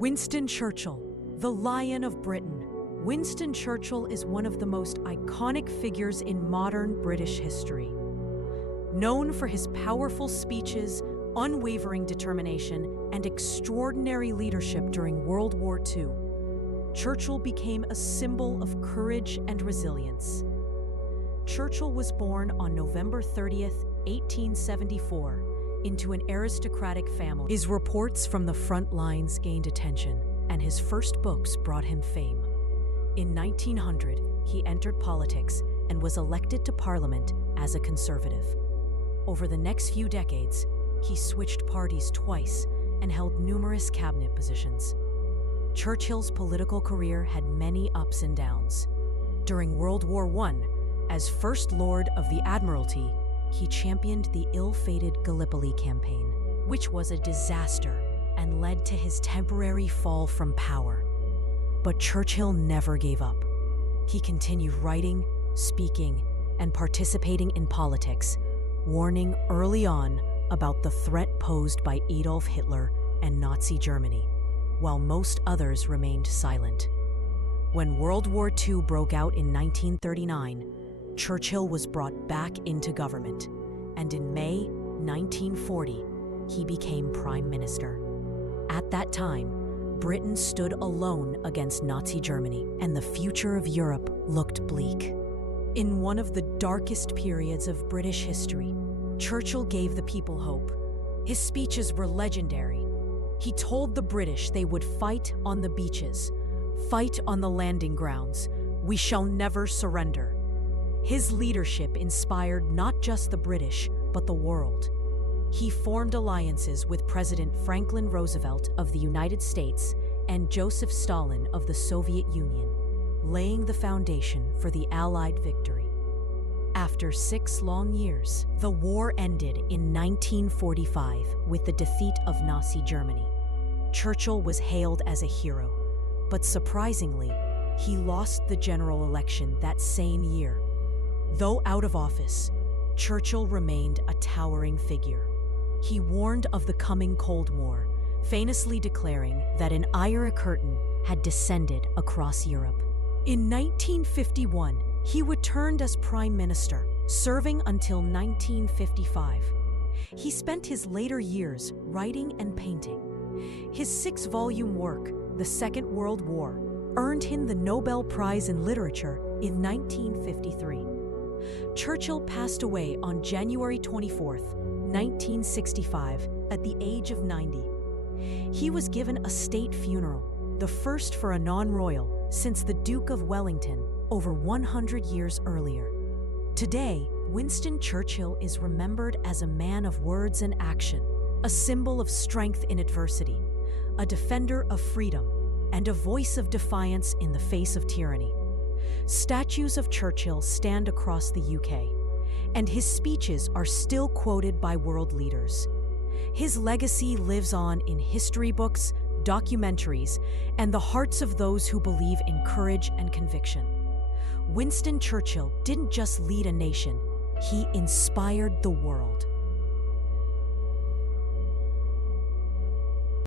Winston Churchill, the Lion of Britain. Winston Churchill is one of the most iconic figures in modern British history. Known for his powerful speeches, unwavering determination, and extraordinary leadership during World War II, Churchill became a symbol of courage and resilience. Churchill was born on November 30th, 1874, into an aristocratic family. His reports from the front lines gained attention, and his first books brought him fame. In 1900, he entered politics and was elected to Parliament as a conservative. Over the next few decades, he switched parties twice and held numerous cabinet positions. Churchill's political career had many ups and downs. During World War I, as First Lord of the Admiralty, he championed the ill-fated Gallipoli campaign, which was a disaster and led to his temporary fall from power. But Churchill never gave up. He continued writing, speaking, and participating in politics, warning early on about the threat posed by Adolf Hitler and Nazi Germany, while most others remained silent. When World War II broke out in 1939, Churchill was brought back into government, and in May 1940, he became Prime Minister. At that time, Britain stood alone against Nazi Germany, and the future of Europe looked bleak. In one of the darkest periods of British history, Churchill gave the people hope. His speeches were legendary. He told the British they would fight on the beaches, fight on the landing grounds. We shall never surrender. His leadership inspired not just the British, but the world. He formed alliances with President Franklin Roosevelt of the United States and Joseph Stalin of the Soviet Union, laying the foundation for the Allied victory. After 6 long years, the war ended in 1945 with the defeat of Nazi Germany. Churchill was hailed as a hero, but surprisingly, he lost the general election that same year. Though out of office, Churchill remained a towering figure. He warned of the coming Cold War, famously declaring that an Iron Curtain had descended across Europe. In 1951, he returned as Prime Minister, serving until 1955. He spent his later years writing and painting. His 6-volume work, The Second World War, earned him the Nobel Prize in Literature in 1953. Churchill passed away on January 24, 1965, at the age of 90. He was given a state funeral, the first for a non-royal since the Duke of Wellington over 100 years earlier. Today, Winston Churchill is remembered as a man of words and action, a symbol of strength in adversity, a defender of freedom, and a voice of defiance in the face of tyranny. Statues of Churchill stand across the UK, and his speeches are still quoted by world leaders. His legacy lives on in history books, documentaries, and the hearts of those who believe in courage and conviction. Winston Churchill didn't just lead a nation, he inspired the world.